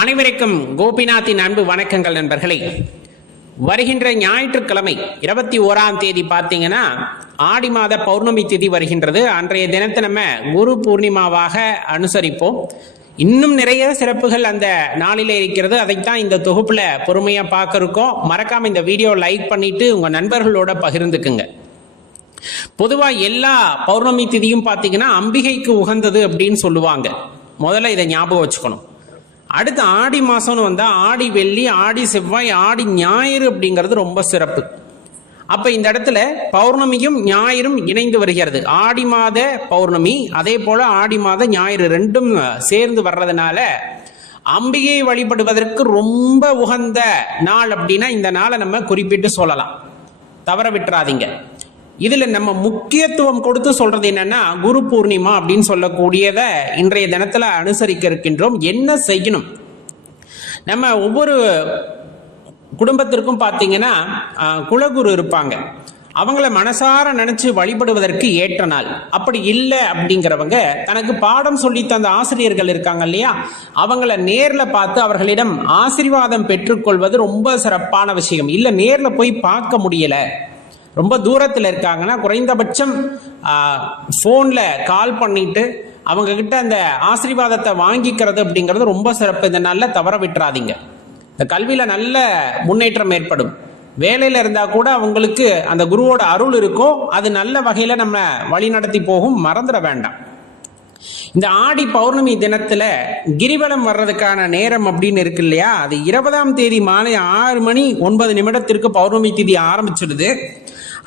அனைவருக்கும் கோபிநாத்தின் அன்பு வணக்கங்கள் நண்பர்களே. வருகின்ற ஞாயிற்றுக்கிழமை 21ஆம் தேதி பார்த்தீங்கன்னா ஆடி மாத பௌர்ணமி திதி வருகின்றது. அன்றைய தினத்தை நம்ம குரு பூர்ணிமாவாக அனுசரிப்போம். இன்னும் நிறைய சிறப்புகள் அந்த நாளிலே இருக்கிறது. அதைத்தான் இந்த தொகுப்புல பொறுமையா பார்க்க இருக்கோம். மறக்காம இந்த வீடியோ லைக் பண்ணிட்டு உங்க நண்பர்களோட பகிர்ந்துக்குங்க. பொதுவா எல்லா பௌர்ணமி திதியும் பார்த்தீங்கன்னா அம்பிகைக்கு உகந்தது அப்படின்னு சொல்லுவாங்க. முதல்ல இதை ஞாபகம் வச்சுக்கணும். அடுத்து ஆடி மாசம்னு வந்தா ஆடி வெள்ளி, ஆடி செவ்வாய், ஆடி ஞாயிறு அப்படிங்கிறது ரொம்ப சிறப்பு. அப்ப இந்த இடத்துல பௌர்ணமியும் ஞாயிறும் இணைந்து வருகிறது. ஆடி மாத பௌர்ணமி அதே போல ஆடி மாத ஞாயிறு ரெண்டும் சேர்ந்து வர்றதுனால அம்பிகையை வழிபடுவதற்கு ரொம்ப உகந்த நாள் அப்படின்னா இந்த நாளை நம்ம குறிப்பிட்டு சொல்லலாம். தவற விட்டுறாதீங்க. இதுல நம்ம முக்கியத்துவம் கொடுத்து சொல்றது என்னன்னா குரு பூர்ணிமா அப்படின்னு சொல்லக்கூடியதை இன்றைய தினத்துல அனுசரிக்க இருக்கின்றோம். என்ன செய்யணும்? நம்ம ஒவ்வொரு குடும்பத்திற்கும் பார்த்தீங்கன்னா குலகுரு இருப்பாங்க. அவங்கள மனசார நினைச்சு வழிபடுவதற்கு ஏற்ற நாள். அப்படி இல்லை அப்படிங்கிறவங்க தனக்கு பாடம் சொல்லி தந்த ஆசிரியர்கள் இருக்காங்க இல்லையா, அவங்கள நேர்ல பார்த்து அவர்களிடம் ஆசீர்வாதம் பெற்றுக்கொள்வது ரொம்ப சிறப்பான விஷயம். இல்லை நேர்ல போய் பார்க்க முடியல, ரொம்ப தூரத்தில் இருக்காங்கன்னா குறைந்தபட்சம் ஃபோனில் கால் பண்ணிட்டு அவங்க கிட்ட அந்த ஆசீர்வாதத்தை வாங்கிக்கிறது அப்படிங்கிறது ரொம்ப சிறப்பு. இந்த நாள்ல தவற விட்டுறாதீங்க. இந்த கல்வியில் நல்ல முன்னேற்றம் ஏற்படும். வேலையில் இருந்தால் கூட அவங்களுக்கு அந்த குருவோட அருள் இருக்கும். அது நல்ல வகையில் நம்ம வழி நடத்தி போகும். மறந்துட வேண்டாம். இந்த ஆடி பௌர்ணமி தினத்துல கிரிவலம் வர்றதுக்கான நேரம் அப்படின்னு இருக்கு இல்லையா, அது 20ஆம் தேதி மாலை 6:09 பௌர்ணமி திதி ஆரம்பிச்சிடுது.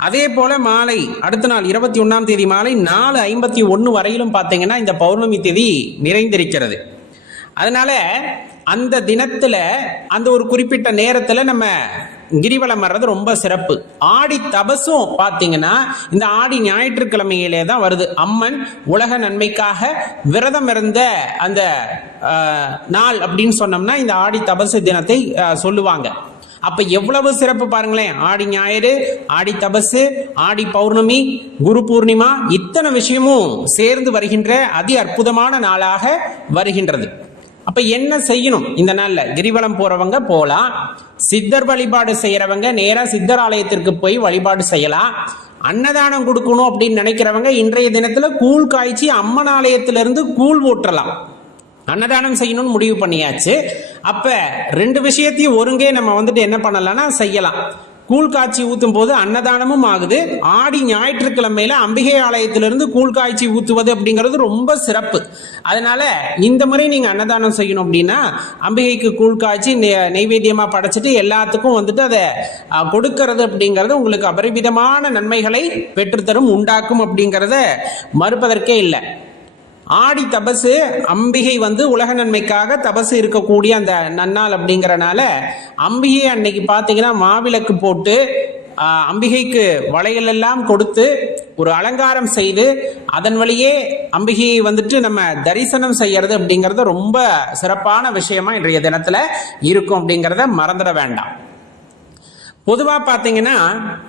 அதே போல மாலை அடுத்த நாள் 21ஆம் தேதி மாலை 4:51 வரையிலும் பார்த்தீங்கன்னா இந்த பௌர்ணமி திதி நிறைந்திருக்கிறது. அதனால அந்த தினத்துல அந்த ஒரு குறிப்பிட்ட நேரத்துல நம்ம கிரிவலம் வர்றது ரொம்ப சிறப்பு. ஆடி தபசும் பார்த்தீங்கன்னா இந்த ஆடி ஞாயிற்றுக்கிழமையிலே தான் வருது. அம்மன் உலக நன்மைக்காக விரதம் இருந்த அந்த நாள் அப்படின்னு சொன்னோம்னா இந்த ஆடி தபசு தினத்தை சொல்லுவாங்க. அப்ப எவ்வளவு சிறப்பு பாருங்களேன். ஆடி ஞாயிறு, ஆடி தபசு, ஆடி பௌர்ணமி, குரு பூர்ணிமா, இத்தனை விஷயமும் சேர்ந்து வருகின்ற அதி அற்புதமான நாளாக வருகின்றது. அப்ப என்ன செய்யணும்? இந்த நாள்ல கிரிவலம் போறவங்க போலாம். சித்தர் வழிபாடு செய்யறவங்க நேரா சித்தர் ஆலயத்திற்கு போய் வழிபாடு செய்யலாம். அன்னதானம் கொடுக்கணும் அப்படின்னு நினைக்கிறவங்க இன்றைய தினத்துல கூழ் காய்ச்சி அம்மன் ஆலயத்திலிருந்து கூழ் ஊற்றலாம். அன்னதானம் செய்யணும்னு முடிவு பண்ணியாச்சு. அப்ப ரெண்டு விஷயத்தையும் ஒருங்கே நம்ம என்ன பண்ணலாம்னா செய்யலாம். கூழ் காய்ச்சி ஊத்தும் போது அன்னதானமும் ஆகுது. ஆடி ஞாயிற்றுக்கிழமையில அம்பிகை ஆலயத்திலிருந்து கூழ் காய்ச்சி ஊத்துவது அப்படிங்கிறது ரொம்ப சிறப்பு. அதனால இந்த முறை நீங்க அன்னதானம் செய்யணும் அப்படின்னா அம்பிகைக்கு கூழ் காய்ச்சி நெய்வேத்தியமா படைச்சிட்டு எல்லாத்துக்கும் அதை கொடுக்கறது அப்படிங்கிறது உங்களுக்கு அபரிமிதமான நன்மைகளை பெற்றுத்தரும், உண்டாக்கும் அப்படிங்கிறத மறுப்பதற்கே இல்லை. ஆடி தபசு அம்பிகை உலக நன்மைக்காக தபசு இருக்கக்கூடிய அந்த நன்னாள் அப்படிங்கிறனால அம்பிகை அன்னைக்கு பார்த்தீங்கன்னா மாவிளக்கு போட்டு அம்பிகைக்கு வளையல் எல்லாம் கொடுத்து ஒரு அலங்காரம் செய்து அதன் வழியே அம்பிகையை நம்ம தரிசனம் செய்யறது அப்படிங்கிறது ரொம்ப சிறப்பான விஷயமா இன்றைய தினத்துல இருக்கும் அப்படிங்கிறத மறந்துட வேண்டாம். பொதுவா பார்த்தீங்கன்னா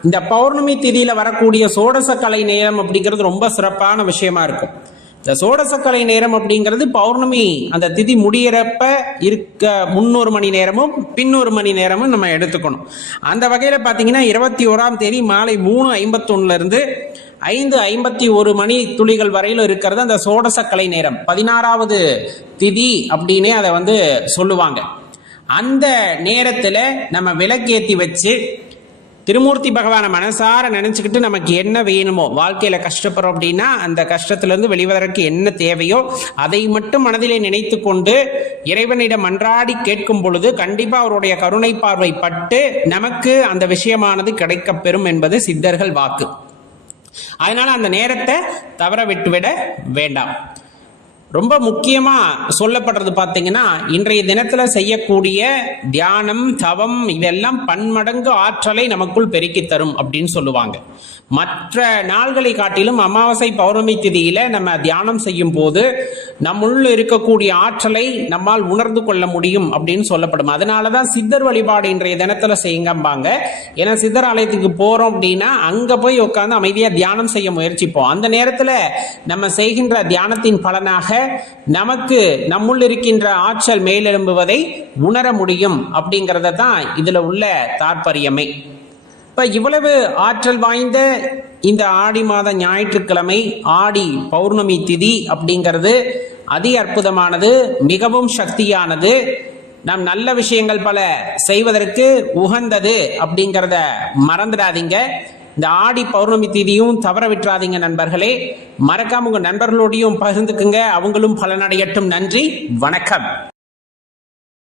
இந்த பௌர்ணமி திதியில வரக்கூடிய சோடசக்கலை நேரம் அப்படிங்கிறது ரொம்ப சிறப்பான விஷயமா இருக்கும். இந்த சோடசக்கலை நேரம் அப்படிங்கிறது பௌர்ணமி அந்த திதி முடியறப்ப இருக்க 3 மணி நேரமும் பின்னொரு மணி நேரமும் நம்ம எடுத்துக்கணும். அந்த வகையில பாத்தீங்கன்னா 21ஆம் தேதி மாலை 3:51 5:51 மணி துளிகள் வரையிலும் இருக்கிறது அந்த சோடசக்கலை நேரம். 16வது திதி அப்படின்னே அதை சொல்லுவாங்க. அந்த நேரத்துல நம்ம விளக்கேத்தி வச்சு திருமூர்த்தி பகவானை மனசார நினைச்சுக்கிட்டு நமக்கு என்ன வேணுமோ, வாழ்க்கையில கஷ்டப்படுறோம் அப்படின்னா அந்த கஷ்டத்திலிருந்து வெளிவதற்கு என்ன தேவையோ அதை மட்டும் மனதிலே நினைத்து கொண்டு இறைவனிடம் மன்றாடி கேட்கும் பொழுது கண்டிப்பா அவருடைய கருணை பார்வை பட்டு நமக்கு அந்த விஷயமானது கிடைக்க பெறும் என்பது சித்தர்கள் வாக்கு. அதனால அந்த நேரத்தை தவற விட்டுவிட வேண்டாம். ரொம்ப முக்கியமா சொல்லப்படுறது பார்த்தீங்கன்னா இன்றைய தினத்துல செய்யக்கூடிய தியானம், தவம் இதெல்லாம் பன்மடங்கு ஆற்றலை நமக்குள் பெருக்கி தரும் அப்படின்னு சொல்லுவாங்க. மற்ற நாள்களை காட்டிலும் அமாவாசை பௌர்ணமி திதியில நம்ம தியானம் செய்யும் போது நம்முள்ள இருக்கக்கூடிய ஆற்றலை நம்மால் உணர்ந்து கொள்ள முடியும் அப்படின்னு சொல்லப்படும். அதனாலதான் சித்தர் வழிபாடு இன்றைய தினத்துல செய்யுங்கம்பாங்க. ஏன்னா சித்தர் ஆலயத்துக்கு போறோம் அப்படின்னா அங்க போய் உட்கார்ந்து அமைதியா தியானம் செய்ய முயற்சிப்போம். அந்த நேரத்துல நம்ம செய்கின்ற தியானத்தின் பலனாக நமக்கு நம்முள் இருக்கின்ற ஆற்றல் மேலெழும்புவதை உணர முடியும் அப்படிங்கறத தான் இதுல உள்ள தாற்பயமே. இப்ப இவ்வளவு ஆற்றல் வாய்ந்த இந்த ஆடி மாத ஞாயிற்றுக்கிழமை ஆடி பௌர்ணமி திதி அப்படிங்கிறது அதி அற்புதமானது, மிகவும் சக்தியானது, நாம் நல்ல விஷயங்கள் பல செய்வதற்கு உகந்தது அப்படிங்கிறத மறந்துடாதீங்க. இந்த ஆடி பௌர்ணமி திதியும் தவற விட்டுறாதீங்க நண்பர்களே. மறக்காம உங்க நண்பர்களோடையும் பகிர்ந்துக்குங்க, அவங்களும் பலனடையட்டும். நன்றி, வணக்கம்.